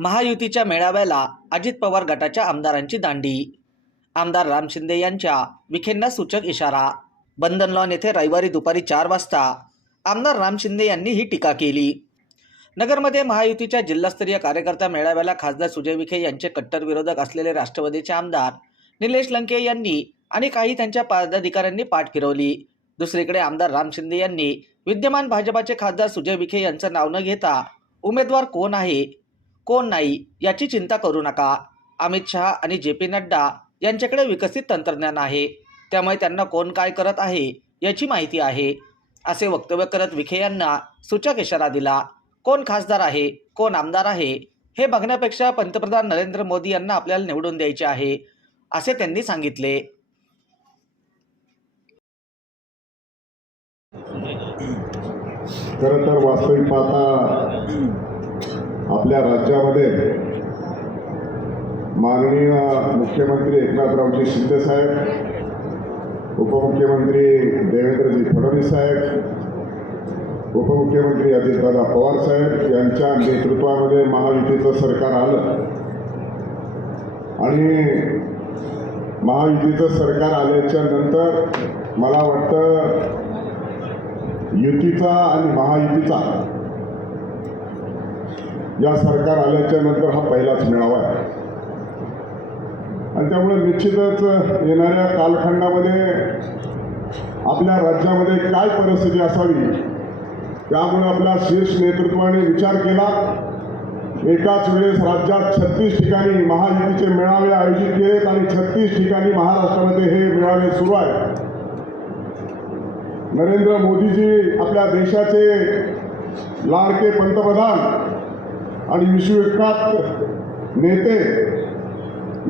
महायुतीच्या मेळाव्याला अजित पवार गटाच्या आमदारांची दांडी आमदार राम शिंदे यांच्या विखेंना सूचक इशारा बंधन लॉन येथे रविवारी दुपारी चार वाजता आमदार राम शिंदे यांनी ही टीका केली नगरमध्ये महायुतीच्या जिल्हास्तरीय कार्यकर्ता मेळाव्याला खासदार सुजय विखे यांचे कट्टर विरोधक असलेले राष्ट्रवादीचे आमदार निलेश लंके यांनी आणि काही त्यांच्या पदाधिकाऱ्यांनी पाठ फिरवली दुसरीकडे आमदार राम शिंदे यांनी विद्यमान भाजपाचे खासदार सुजय विखे यांचं नाव न घेता उमेदवार कोण आहे कोण नाही याची चिंता करू नका अमित शहा आणि जे पी नड्डा यांच्याकडे विकसित तंत्रज्ञान आहे त्यामुळे त्यांना कोण काय करत आहे याची माहिती आहे असे वक्तव्य करत विखे यांना सूचक इशारा दिला कोण खासदार आहे कोण आमदार आहे हे बघण्यापेक्षा पंतप्रधान नरेंद्र मोदी यांना आपल्याला निवडून द्यायचे आहे असे त्यांनी सांगितले खरं तर वास्तविक पाहता आपल्या राज्यामध्ये माननीय मुख्यमंत्री एकनाथरावजी शिंदेसाहेब उपमुख्यमंत्री देवेंद्रजी फडणवीस साहेब उपमुख्यमंत्री अजितदादा पवार साहेब यांच्या नेतृत्वामध्ये महायुतीचं सरकार आलं आणि महायुतीचं सरकार आल्याच्या नंतर मला वाटतं युतीचा आणि महायुतीचा या सरकार आल्याच्या नंतर हा पहिलाच मेळावा आहे आणि त्यामुळे निश्चितच येणाऱ्या कालखंडामध्ये आपल्या राज्यामध्ये काय परिस्थिती असावी त्यामुळे आपल्या शीर्ष नेतृत्वाने विचार केला एकाच वेळेस राज्यात छत्तीस ठिकाणी महायुतीचे मेळावे आयोजित केलेत आणि छत्तीस ठिकाणी महाराष्ट्रामध्ये हे मेळावे सुरू आहेत नरेंद्र मोदीजी आपल्या देशाचे लाडके पंतप्रधान आणि विश्वविख्यात नेते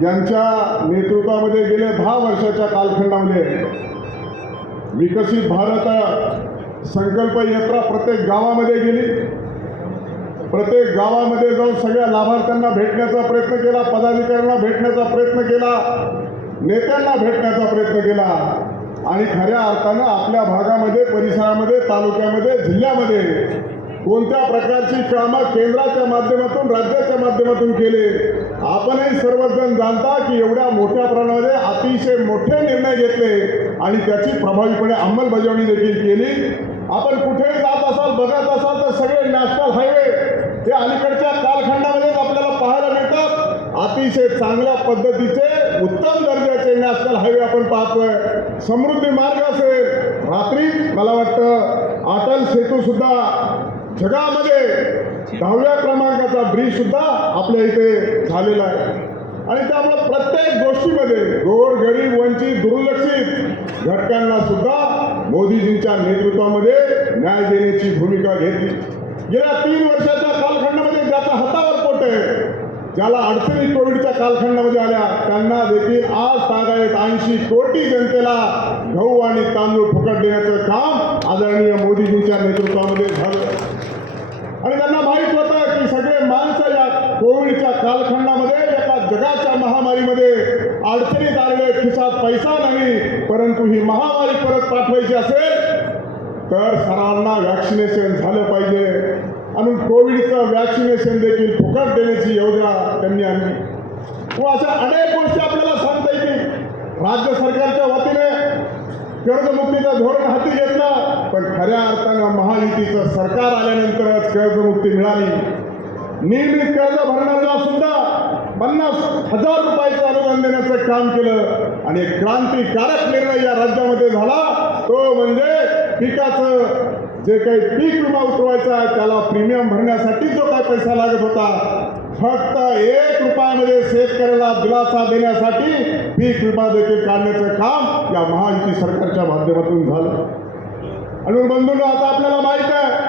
यांच्या नेतृत्वामध्ये गेल्या दहा वर्षाच्या कालखंडामध्ये विकसित भारत संकल्प यात्रा प्रत्येक गावामध्ये गेली प्रत्येक गावामध्ये जाऊन सगळ्या लाभार्थ्यांना भेटण्याचा प्रयत्न केला पदाधिकाऱ्यांना भेटण्याचा प्रयत्न केला नेत्यांना भेटण्याचा प्रयत्न केला आणि खऱ्या अर्थानं आपल्या भागामध्ये परिसरामध्ये तालुक्यामध्ये जिल्ह्यामध्ये कोणत्या प्रकारची कामं केंद्राच्या माध्यमातून राज्याच्या माध्यमातून केले आपणही सर्वजण जाणता की एवढ्या मोठ्या प्रमाणामध्ये अतिशय मोठे निर्णय घेतले आणि त्याची प्रभावीपणे अंमलबजावणी देखील केली आपण कुठे जात असाल बघत असाल तर सगळे नॅशनल हायवे हे अलीकडच्या कालखंडामध्ये आपल्याला पाहायला मिळतात अतिशय चांगल्या पद्धतीचे उत्तम दर्जाचे नॅशनल हायवे आपण पाहतोय समृद्धी मार्ग असेल रात्री मला वाटतं अटल सेतू सुद्धा जगामध्ये दहाव्या क्रमांकाचा ब्रिज सुद्धा आपल्या इथे झालेला आहे आणि त्यामुळे प्रत्येक गोष्टीमध्ये गोर गरीब वंचित दुर्लक्षित घटकांना सुद्धा मोदीजींच्या नेतृत्वामध्ये न्याय देण्याची भूमिका घेतली गेल्या तीन वर्षाच्या कालखंडामध्ये ज्याचा हातावर पोट आहे ज्याला अडचणी कोविडच्या कालखंडामध्ये आल्या त्यांना देखील आज येत ऐंशी कोटी जनतेला गहू आणि तांदूळ फुकट देण्याचं काम आदरणीय मोदीजींच्या नेतृत्वामध्ये झालं आणि त्यांना माहीत होत की सगळे माणसं या कोविडच्या कालखंडामध्ये एका जगाच्या महामारीमध्ये अडचणीत आलेले खिशात पैसा नाही परंतु ही महामारी परत पाठवायची असेल तर सरांना व्हॅक्सिनेशन झालं पाहिजे आणि कोविडचं व्हॅक्सिनेशन देखील फुकट देण्याची योजना त्यांनी आणली हो, अशा अनेक गोष्टी आपल्याला सांगता येतील राज्य सरकारच्या वतीने कर्जमुक्तीचा धोरण हाती घेतला पण खऱ्या अर्थानं महायुतीचं सरकार आल्यानंतरच कर्जमुक्ती मिळाली नियमित कर्ज भरणाऱ्यांना सुद्धा पन्नास हजार रुपयाचं अनुदान देण्याचं काम केलं आणि क्रांतिकारक निर्णय या राज्यामध्ये झाला तो म्हणजे पिकाचं जे काही पीक विमा उतरवायचा त्याला प्रीमियम भरण्यासाठी जो काय पैसा लागत होता फक्त एक रुपयामध्ये शेतकऱ्याला दिलासा देण्यासाठी पीक विमा देखील काढण्याचं काम या महायुती सरकारच्या माध्यमातून झालं आणि बंधू आता आपल्याला माहित आहे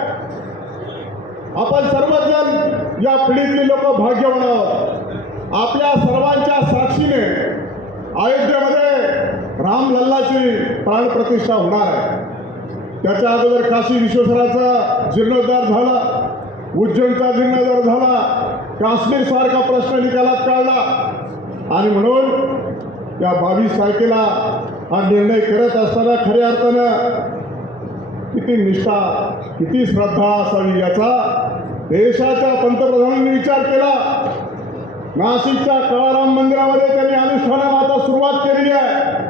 आपण सर्वजण या पिढीतली लोक भाग्यवान आपल्या सर्वांच्या साक्षीने अयोध्येमध्ये रामलल्लाची प्राणप्रतिष्ठा होणार आहे त्याच्या अगोदर काशी विश्वेश्वराचा जीर्णोद्धार झाला उज्जैनचा जीर्णोद्धार झाला काश्मीर सारखा प्रश्न निकालात काढला आणि म्हणून या बावीस तारखेला हा निर्णय करत असताना खऱ्या अर्थानं किती निष्ठा किती श्रद्धा असावी याचा देशाच्या पंतप्रधानांनी विचार केला नाशिकच्या काळाराम मंदिरामध्ये त्यांनी अनुष्ठानाला आता सुरुवात केली आहे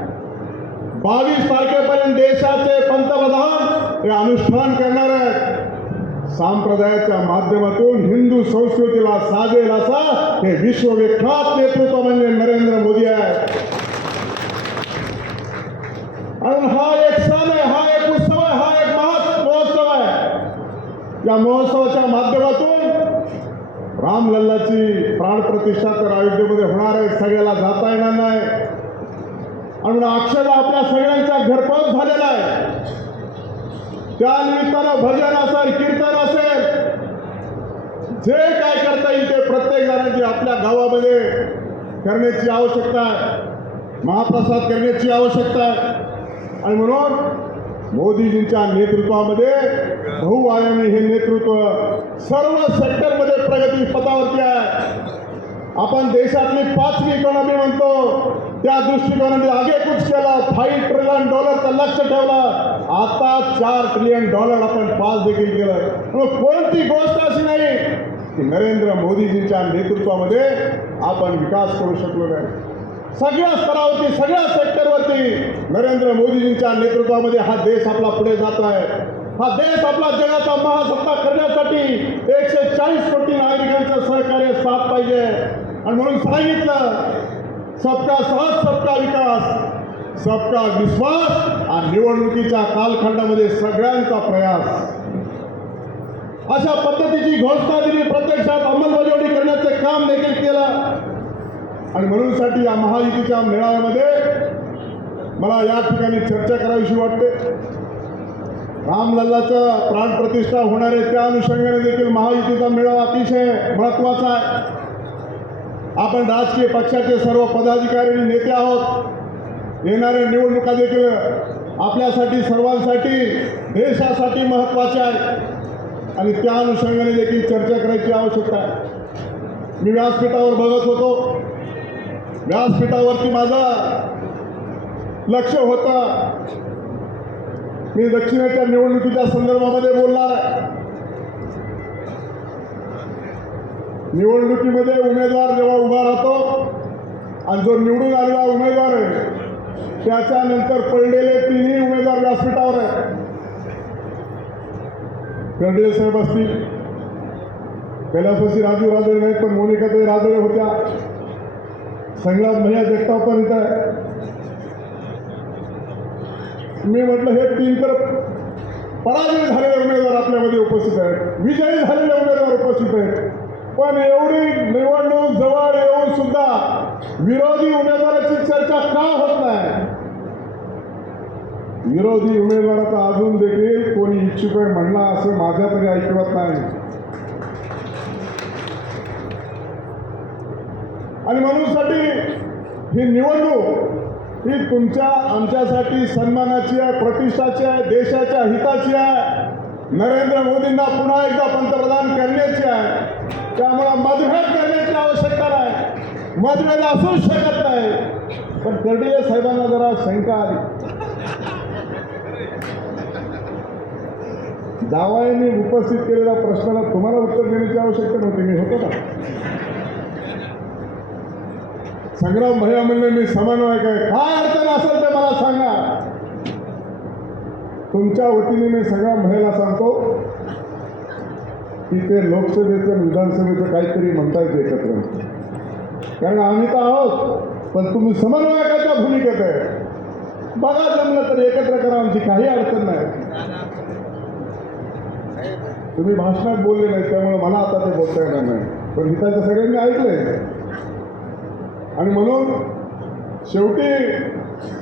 बावीस तारखेपर्यंत देशाचे पंतप्रधान हे अनुष्ठान करणार आहेत सांप्रदायाच्या माध्यमातून हिंदू संस्कृतीला साजेल असा हे विश्वविख्यात नेतृत्व म्हणजे नरेंद्र मोदी आहे कारण हा एक सण आहे हा एक उत्सव आहे हा एक महान महोत्सव आहे या महोत्सवाच्या माध्यमातून रामलल्लाची प्रतिष्ठा तर अयोध्येमध्ये होणार आहे सगळ्याला जाता येणार नाही आणि अक्षर आपल्या सगळ्यांच्या घरपोच झालेला आहे त्या निमित्तानं भजन असेल कीर्तन असेल जे काय करता येईल ते प्रत्येक जणांची आपल्या गावामध्ये करण्याची आवश्यकता आहे महाप्रसाद करण्याची आवश्यकता आहे आणि म्हणून मोदीजींच्या नेतृत्वामध्ये बहुआयामी हे नेतृत्व सर्व सेक्टरमध्ये प्रगती पथावरती आहे आपण देशातली पाचवी इकॉनॉमी म्हणतो त्या दृष्टिकोनाने आगेकूच केला फाईव्ह ट्रिलियन डॉलरचं लक्ष ठेवलं आता चार ट्रिलियन डॉलर आपण पास देखील केलं कोणती गोष्ट अशी नाही की नरेंद्र मोदीजींच्या नेतृत्वामध्ये आपण विकास करू शकलो नाही सगळ्या स्तरावरती सगळ्या सेक्टरवरती नरेंद्र मोदीजींच्या नेतृत्वामध्ये हा देश आपला पुढे जात आहे हा देश आपला जगाचा महासत्ता करण्यासाठी एकशे चाळीस कोटी नागरिकांचा सहकार्य साथ पाहिजे आणि म्हणून सांगितलं सबका साथ सबका विकास सबका विश्वास आणि निवडणुकीच्या कालखंडामध्ये सगळ्यांचा प्रयास अशा पद्धतीची घोषणा दिली प्रत्यक्षात अंमलबजावणी करण्याचं काम देखील केलं आणि म्हणूनसाठी या महायुतीच्या मेळाव्यामध्ये मला या ठिकाणी चर्चा करावीशी वाटते रामलल्लाचं प्राणप्रतिष्ठा होणार आहे त्या अनुषंगाने देखील महायुतीचा मेळावा अतिशय महत्त्वाचा आहे आपण राजकीय पक्षाचे सर्व पदाधिकारी आणि नेते आहोत येणाऱ्या निवडणुका देखील आपल्यासाठी सर्वांसाठी देशासाठी महत्त्वाच्या आहेत आणि त्या अनुषंगाने देखील चर्चा करायची आवश्यकता आहे मी व्यासपीठावर बघत होतो व्यासपीठावरती माझा लक्ष होता मी दक्षिणेच्या निवडणुकीच्या संदर्भामध्ये बोलणार आहे निवडणुकीमध्ये उमेदवार जेव्हा उभा राहतो आणि जो निवडून आलेला उमेदवार आहे त्याच्यानंतर पडलेले तिन्ही उमेदवार व्यासपीठावर आहे गडले साहेब असतील कैलासवासी राजू राजळे नाहीत पण मोनिकाताई राजळे होत्या संग्राम महिला जगतावकर इथं आहे मी म्हटलं हे तीन तर पराजय झालेले उमेदवार आपल्यामध्ये उपस्थित आहेत विजयी झालेले उमेदवार उपस्थित आहेत पण एवढी निवडणूक जवळ येऊन सुद्धा विरोधी उमेदवाराची चर्चा का होत नाही विरोधी उमेदवाराचा अजून देखील कोणी इच्छुक आहे म्हणला असं माझ्या तरी ऐकवत नाही आणि म्हणूनसाठी ही निवडणूक ही तुमच्या आमच्यासाठी सन्मानाची आहे प्रतिष्ठाची आहे देशाच्या हिताची आहे नरेंद्र मोदींना पुन्हा एकदा पंतप्रधान करण्याची आहे त्यामुळे मतभेद करण्याची आवश्यकता नाही मतभेद असूच शकत नाही पण गर्डिया साहेबांना जरा शंका आली दावायने उपस्थित केलेल्या प्रश्नाला तुम्हाला उत्तर देण्याची आवश्यकता नव्हती मी होतो का संग्राम महिला म्हणले मी समन्वयक आहे काय अडचण असेल ते मला सांगा तुमच्या वतीने मी संग्राम महिला सांगतो की ते लोकसभेचं विधानसभेचं काहीतरी म्हणता येते एकत्र कारण आम्ही तर आहोत पण तुम्ही समन्वयकाच्या भूमिकेत आहे बघा जमलं तर एकत्र करा आमची काही अडचण नाही तुम्ही भाषणात बोलले नाही त्यामुळे मला आता ते बोलता येणार नाही पण हिताच्या सगळ्यांनी ऐकलंय आणि म्हणून शेवटी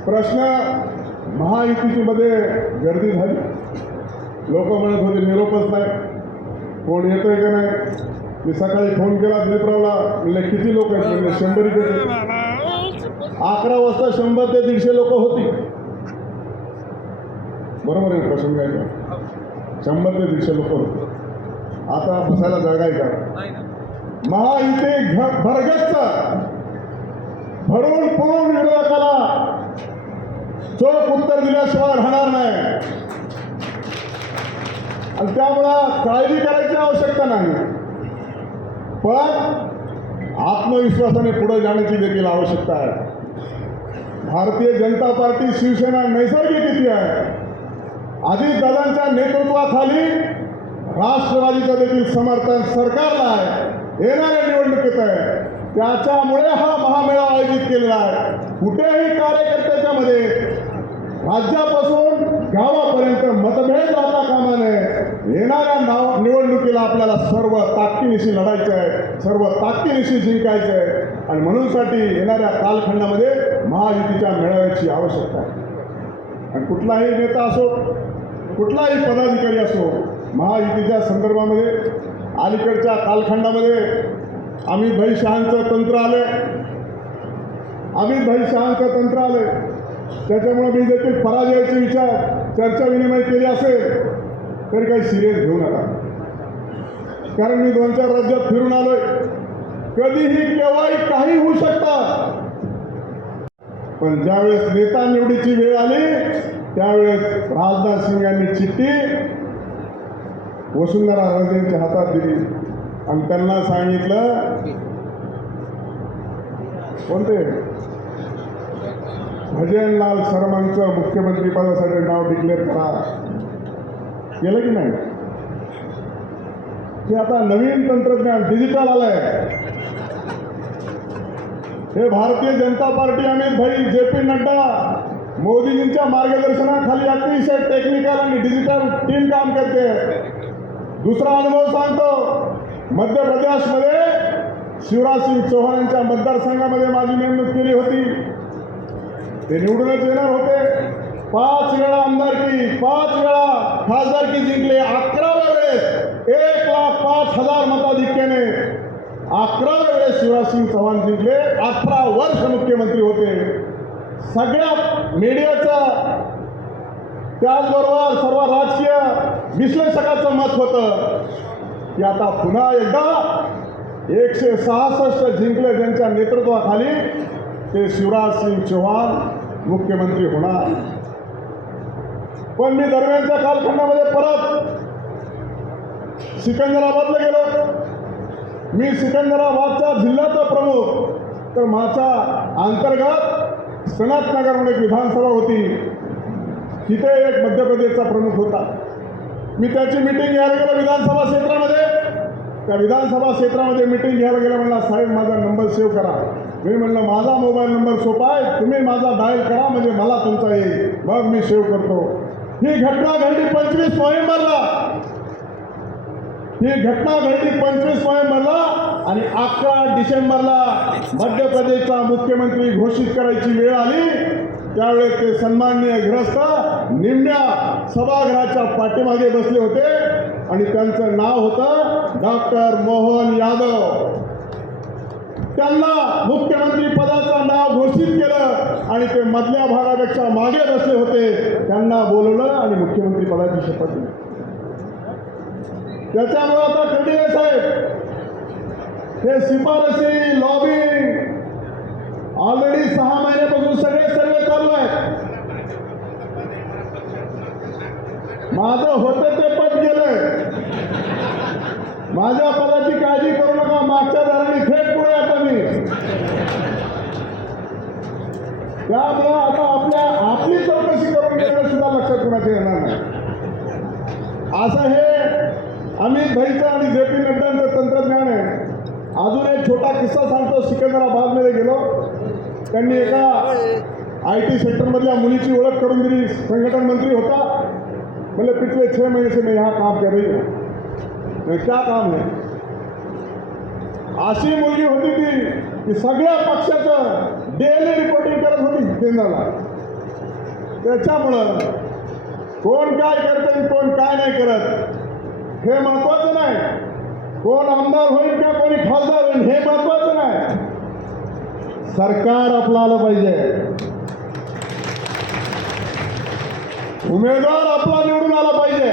प्रश्न महायुतीमध्ये गर्दी झाली लोक म्हणत होते निरोपच नाही कोण येतोय का नाही मी सकाळी फोन केला दिलीपरावला म्हणजे किती लोक आहेत म्हणजे शंभर अकरा वाजता शंभर ते दीडशे लोक होती बरोबर आहे प्रसंग आहे का शंभर ते दीडशे लोक होते आता बसायला जागा आहे का महायुती भरगस्त भरून पूर्ण विरोधकाला चोख उत्तर दिल्याशिवाय राहणार नाही आणि त्यामुळं काळजी करायची आवश्यकता नाही पण आत्मविश्वासाने पुढे जाण्याची देखील आवश्यकता आहे भारतीय जनता पार्टी शिवसेना नैसर्गिक किती आहे दादांच्या नेतृत्वाखाली राष्ट्रवादीचं देखील समर्थन सरकारला आहे येणाऱ्या निवडणुकीत आहे त्याच्यामुळे हा महामेळा आयोजित केलेला आहे कुठेही कार्यकर्त्याच्या मध्ये राज्यापासून गावापर्यंत मतभेद जाता कामा नये येणाऱ्या नाव निवडणुकीला आपल्याला सर्व ताकदीनिशी लढायचं आहे सर्व ताकदीनिशी जिंकायचं आहे आणि म्हणूनसाठी येणाऱ्या कालखंडामध्ये महायुतीच्या मेळाव्याची आवश्यकता आहे आणि कुठलाही नेता असो कुठलाही पदाधिकारी असो महायुतीच्या संदर्भामध्ये अलीकडच्या कालखंडामध्ये आम्ही भाईशहांचं तंत्र आलंय आम्ही भाईशहांचं तंत्र आले त्याच्यामुळे मी देखील पराजयाचे विचार चर्चा विनिमय केली असेल तरी काही सिरियस घेऊ नका कारण मी दोन चार राज्यात फिरून आलोय कधीही केव्हाही काही होऊ शकतात पण ज्यावेळेस नेता निवडीची वेळ आली त्यावेळेस राजनाथ सिंग यांनी चिठ्ठी वसुंधरा राजे हातात दिली आणि त्यांना सांगितलं कोणते भजनलाल शर्मांचं पदासाठी नाव डिक्लेअर करा केलं की नाही की आता नवीन तंत्रज्ञान डिजिटल आलंय हे भारतीय जनता पार्टी अमित भाई जे पी नड्डा मोदीजींच्या मार्गदर्शनाखाली अतिशय टेक्निकल आणि डिजिटल टीम काम करते दुसरा अनुभव सांगतो मध्य प्रदेशमध्ये शिवराजसिंग चौहान यांच्या मतदारसंघामध्ये माझी नेमणूक केली होती ते निवडूनच येणार होते पाच वेळा आमदारकी पाच वेळा की जिंकले अकराव्या वेळेस एक लाख पाच हजार मताधिक्याने अकराव्या वेळेस शिवराजसिंग चौहान जिंकले अठरा वर्ष मुख्यमंत्री होते सगळ्या मीडियाचा त्याचबरोबर सर्व राजकीय विश्लेषकाचं मत होतं की आता पुन्हा एकदा एकशे सहासष्ट जिंकले ज्यांच्या नेतृत्वाखाली ते शिवराज सिंग चौहान मुख्यमंत्री होणार पण मी दरम्यानच्या कालखंडामध्ये परत सिकंदराबादला गेलो मी सिकंदराबादचा जिल्ह्याचा प्रमुख तर माझा अंतर्गत सनातनगरमध्ये एक विधानसभा होती तिथे एक मध्य प्रदेशचा प्रमुख होता मी त्याची मिटिंग घ्यायला गेलो विधानसभा क्षेत्रामध्ये त्या विधानसभा क्षेत्रामध्ये मिटिंग घ्यायला गेलं म्हणला साहेब माझा नंबर सेव्ह करा मी म्हणलं माझा मोबाईल नंबर सोपा आहे तुम्ही माझा डायल करा म्हणजे मला तुमचा येईल मग मी सेव्ह करतो ही घटना घडली पंचवीस नोव्हेंबरला ही घटना घडली पंचवीस नोव्हेंबरला आणि अकरा डिसेंबरला मध्य प्रदेशचा मुख्यमंत्री घोषित करायची वेळ आली त्यावेळेस ते सन्माननीय ग्रस्त निम्या सभागृहाच्या पाठीमागे बसले होते आणि त्यांचं नाव होतं डॉक्टर मोहन यादव त्यांना मुख्यमंत्री पदाचं नाव घोषित केलं आणि ते मधल्या भागापेक्षा मागे बसले होते त्यांना बोलवलं आणि मुख्यमंत्री पदाची शपथ दिली त्याच्यामुळे आता खडे साहेब हे शिफारसी लॉबिंग ऑलरेडी सहा महिन्यापासून सगळे सर्वे चालू आहेत माझं होतं ते पद गेलंय माझ्या पदाची काळजी करू नका मागच्या दाराने थेट पुढे आता मी त्यामुळे आता आपल्या आपली चौकशी करून घेणं सुद्धा लक्षात कोणाचे येणार नाही असं हे अमित भाईचं आणि जे पी नड्डांचं तंत्रज्ञान आहे अजून एक छोटा किस्सा सांगतो सिकंदराबादमध्ये गेलो त्यांनी एका आय टी सेक्टरमधल्या मुलीची ओळख करून दिली संघटन मंत्री होता बोले पिछले छः महीने से मैं यहाँ काम कर रही हूँ मैं क्या काम है अशी मुलगी होती ती की सगळ्या पक्षाचं डेली रिपोर्टिंग करत होती केंद्राला त्याच्यामुळं कोण काय करते कोण काय नाही करत हे महत्वाचं नाही कोण आमदार होईल का कोणी खासदार होईल हे महत्वाचं नाही सरकार आपलं आलं पाहिजे उमेदवार आपला निवडून आला पाहिजे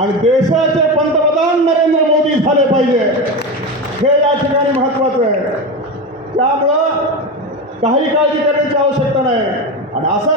आणि देशाचे पंतप्रधान नरेंद्र मोदी झाले पाहिजे हे या ठिकाणी महत्वाचं आहे त्यामुळं काही काळजी करण्याची आवश्यकता नाही आणि असं